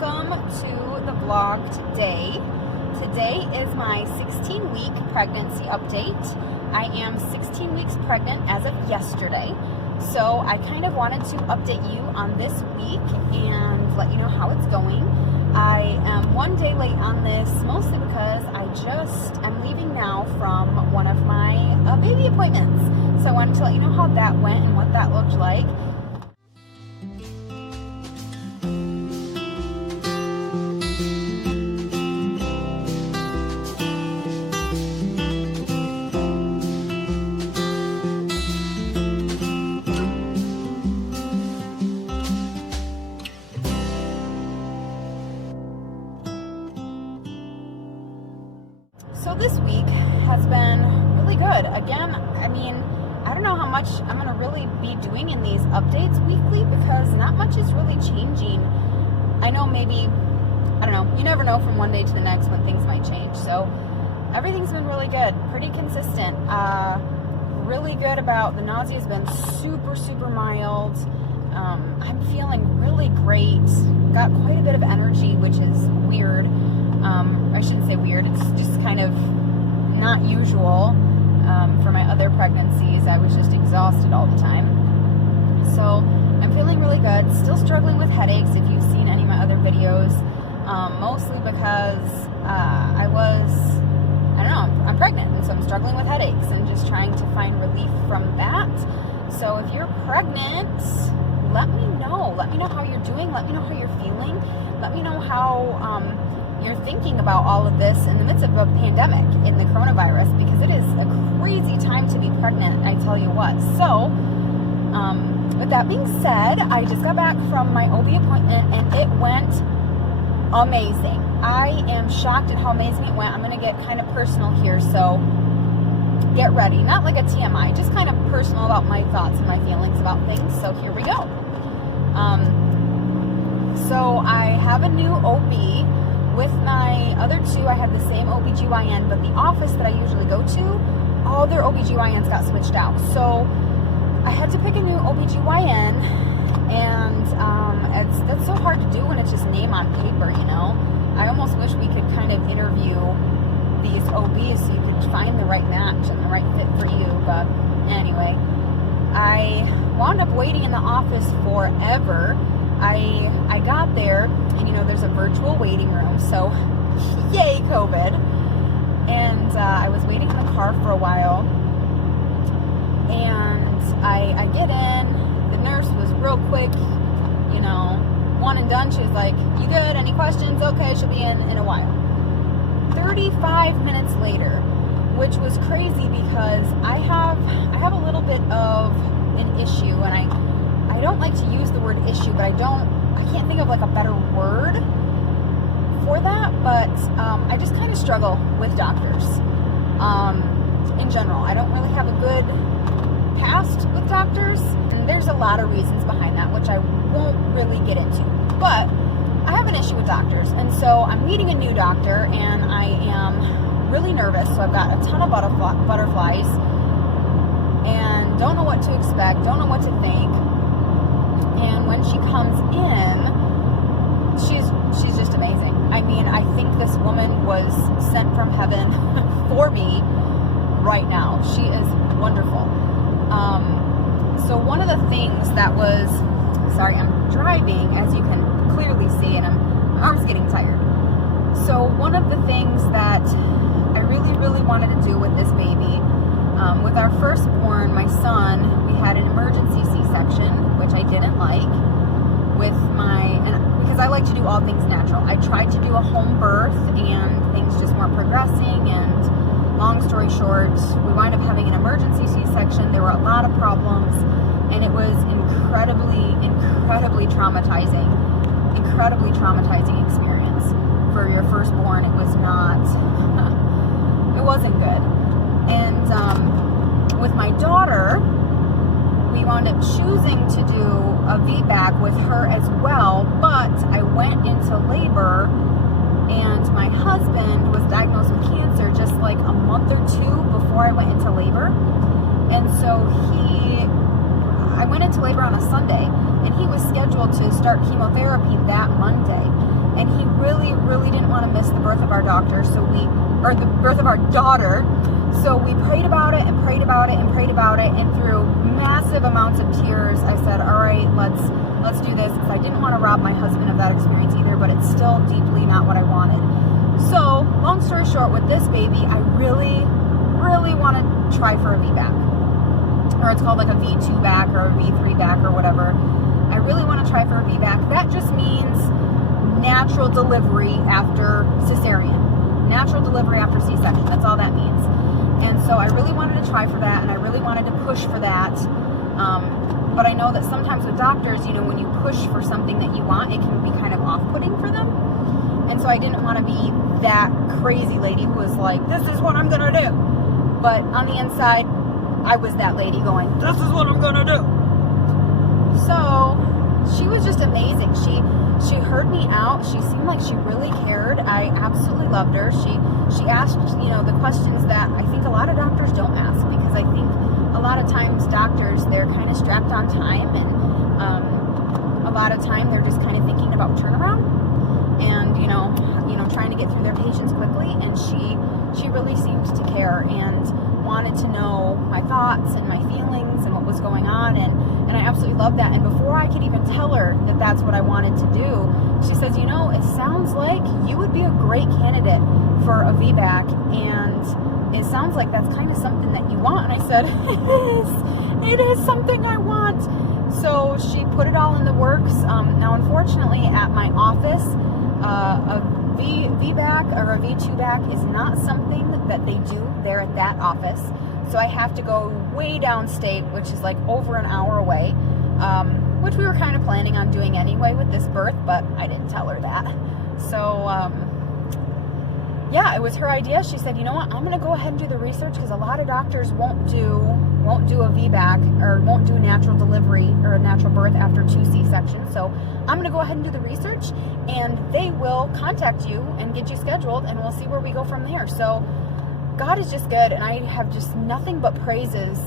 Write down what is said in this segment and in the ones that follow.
welcome to the vlog today. Today is my 16-week pregnancy update. I am 16 weeks pregnant as of yesterday, so I kind of wanted to update you on this week and let you know how it's going. I am one day late on this, mostly because I just am leaving now from one of my baby appointments. So I wanted to let you know how that went and what that looked like. So this week has been really good. Again, I don't know how much I'm going to really be doing in these updates weekly because not much is really changing. I know maybe, I don't know, you never know from one day to the next when things might change. So everything's been really good, pretty consistent. Really good about the nausea has been super mild. I'm feeling really great. Got quite a bit of energy, which is weird. I shouldn't say weird, it's just kind of not usual. For my other pregnancies, I was just exhausted all the time. So I'm feeling really good. Still struggling with headaches if you've seen any of my other videos. Mostly because I'm pregnant, and so I'm struggling with headaches and just trying to find relief from that. So if you're pregnant, let me know. Let me know how you're doing. Let me know how you're feeling. Let me know how you're thinking about all of this in the midst of a pandemic in the coronavirus, because it is a crazy time to be pregnant, I tell you what. So, with that being said, I just got back from my OB appointment and it went amazing. I am shocked at how amazing it went. I'm going to get kind of personal here, so get ready. Not like a TMI, just kind of personal about my thoughts and my feelings about things. So here we go. So I have a new OB. With my other two, I had the same OBGYN, but the office that I usually go to, all their OBGYNs got switched out. So I had to pick a new OBGYN, and that's so hard to do when it's just name on paper, you know. I almost wish we could kind of interview these OBs so you could find the right match and the right fit for you. But anyway, I wound up waiting in the office forever. I got there, and there's a virtual waiting room, so yay COVID. And I was waiting in the car for a while, and I get in. The nurse was real quick, one and done. She was like, "You good? Any questions? Okay, she'll be in a while." 35 minutes later, which was crazy because I have a little bit of an issue, and I don't like to use the word issue, but I can't think of like a better word for that, but I just kind of struggle with doctors in general. I don't really have a good past with doctors, and there's a lot of reasons behind that, which I won't really get into, but I have an issue with doctors, and so I'm meeting a new doctor, and I am really nervous, so I've got a ton of butterflies, and don't know what to expect, don't know what to think. And when she comes in, she's just amazing. I think this woman was sent from heaven for me right now. She is wonderful. So one of the things that was, sorry, I'm driving, as you can clearly see, and my arm's getting tired. So one of the things that I really wanted to do with this baby, with our firstborn, my son, we had an emergency C-section, which I didn't like. Because I like to do all things natural. I tried to do a home birth, and things just weren't progressing. And long story short, we wound up having an emergency C-section. There were a lot of problems, and it was incredibly traumatizing. Incredibly traumatizing experience for your firstborn. It was not. It wasn't good. And with my daughter, we wound up choosing to do a VBAC with her as well, but I went into labor, and my husband was diagnosed with cancer just like a month or two before I went into labor. And so I went into labor on a Sunday, and he was scheduled to start chemotherapy that Monday. really didn't want to miss the birth of our daughter, or the birth of our daughter. So we prayed about it and prayed about it and prayed about it, and through massive amounts of tears, I said, all right, let's do this, because I didn't want to rob my husband of that experience either, but it's still deeply not what I wanted. So, long story short, with this baby, I really, really want to try for a VBAC. Or it's called like a V2 back or a V3 back or whatever. I really want to try for a VBAC. That just means natural delivery after cesarean. Natural delivery after C-section. That's all that means. And so I really wanted to try for that, and I really wanted to push for that. But I know that sometimes with doctors, you know, when you push for something that you want, it can be kind of off-putting for them. And so I didn't want to be that crazy lady who was like, this is what I'm going to do. But on the inside, I was that lady going, this is what I'm going to do. So she was just amazing. She heard me out. She seemed like she really cared. I absolutely loved her. She asked, you know, the questions that I think a lot of doctors don't ask, because I think a lot of times doctors, they're kind of strapped on time, and a lot of time they're just kind of thinking about turnaround and, you know, trying to get through their patients quickly. And she really seemed to care and wanted to know my thoughts and my feelings and what was going on, and I absolutely loved that. And before I could even tell her that that's what I wanted to do, she says, you know, it sounds like you would be a great candidate for a VBAC, and it sounds like that's kind of something that you want. And I said, it is something I want. So she put it all in the works. Now, unfortunately, at my office, a VBAC or a V2 back is not something that they do there at that office. So I have to go way downstate, which is like over an hour away, which we were kind of planning on doing anyway with this birth, but I didn't tell her that. So, yeah, it was her idea. She said, you know what, I'm going to go ahead and do the research, because a lot of doctors won't do a VBAC or won't do a natural delivery or a natural birth after 2 C-sections. So I'm going to go ahead and do the research, and they will contact you and get you scheduled, and we'll see where we go from there. So God is just good, and I have just nothing but praises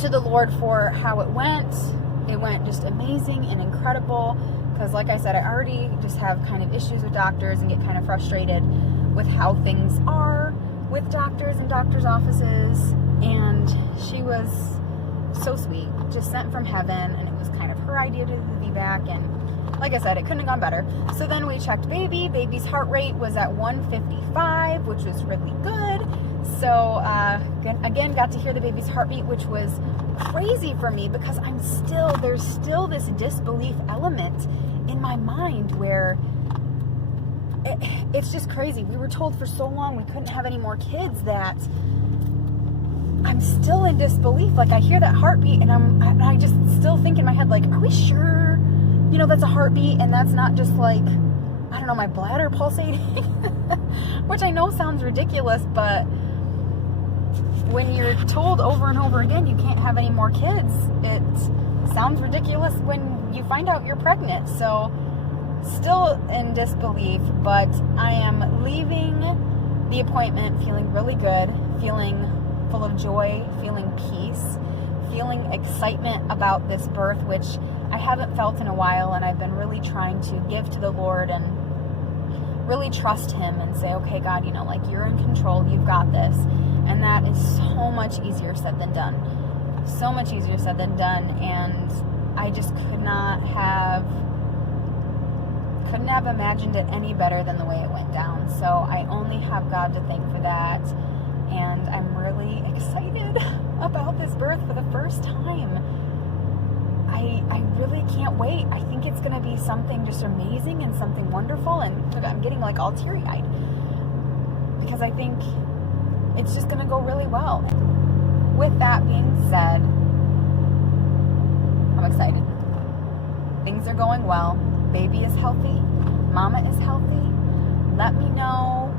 to the Lord for how it went. It went just amazing and incredible, because like I said, I already just have kind of issues with doctors and get kind of frustrated with how things are with doctors and doctors' offices. And she was so sweet, just sent from heaven, and it was kind of her idea to do the VBAC, and like I said, it couldn't have gone better. So then we checked baby's heart rate was at 155, which was really good. So again, got to hear the baby's heartbeat, which was crazy for me, because there's still this disbelief element in my mind where it's just crazy. We were told for so long we couldn't have any more kids that I'm still in disbelief. Like, I hear that heartbeat, and I just still think in my head, like, are we sure, you know, that's a heartbeat and that's not just like, I don't know, my bladder pulsating? Which I know sounds ridiculous, but when you're told over and over again you can't have any more kids, it sounds ridiculous when you find out you're pregnant. So still in disbelief, but I am leaving the appointment feeling really good, feeling full of joy, feeling peace, feeling excitement about this birth, which I haven't felt in a while, and I've been really trying to give to the Lord and really trust Him and say, okay, God, you know, like, you're in control, you've got this. And that is so much easier said than done. So much easier said than done. And I just couldn't have imagined it any better than the way it went down. So I only have God to thank for that. And I'm really excited about this birth for the first time. I really can't wait. I think it's going to be something just amazing and something wonderful. And I'm getting like all teary-eyed, because I think it's just going to go really well. With that being said, I'm excited. Things are going well. Baby is healthy. Mama is healthy. Let me know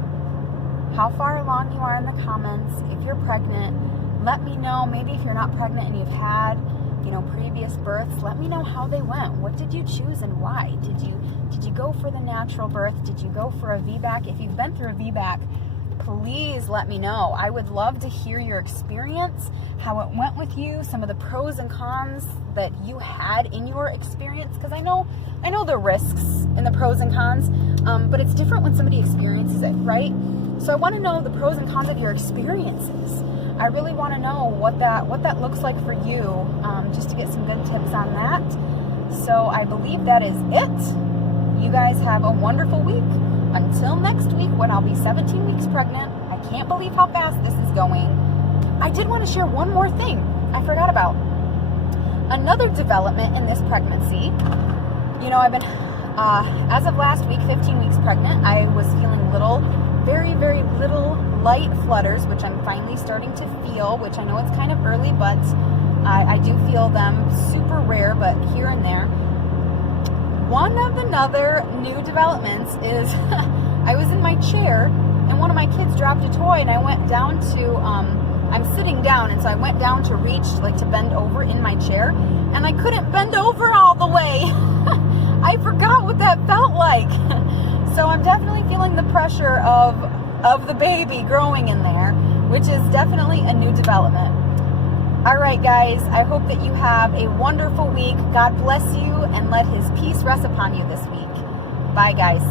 how far along you are in the comments. If you're pregnant, let me know. Maybe if you're not pregnant and you've had, you know, previous births, let me know how they went. What did you choose and why? Did you go for the natural birth? Did you go for a VBAC? If you've been through a VBAC, please let me know. I would love to hear your experience, how it went with you, some of the pros and cons that you had in your experience, because I know the risks and the pros and cons, but it's different when somebody experiences it, right? So I want to know the pros and cons of your experiences. I really want to know what that looks like for you, just to get some good tips on that. So I believe that is it. You guys have a wonderful week. Until next week, when I'll be 17 weeks pregnant. I can't believe how fast this is going. I did want to share one more thing I forgot about. Another development in this pregnancy. You know, I've been, as of last week, 15 weeks pregnant, I was feeling very, very little light flutters, which I'm finally starting to feel, which I know it's kind of early, but I do feel them super rare, but here and there. One of another new developments is I was in my chair and one of my kids dropped a toy and I went down to, I'm sitting down, and so I went down to reach, like to bend over in my chair, and I couldn't bend over all the way. I forgot what that felt like. So I'm definitely feeling the pressure of the baby growing in there, which is definitely a new development. All right, guys, I hope that you have a wonderful week. God bless you and let his peace rest upon you this week. Bye, guys.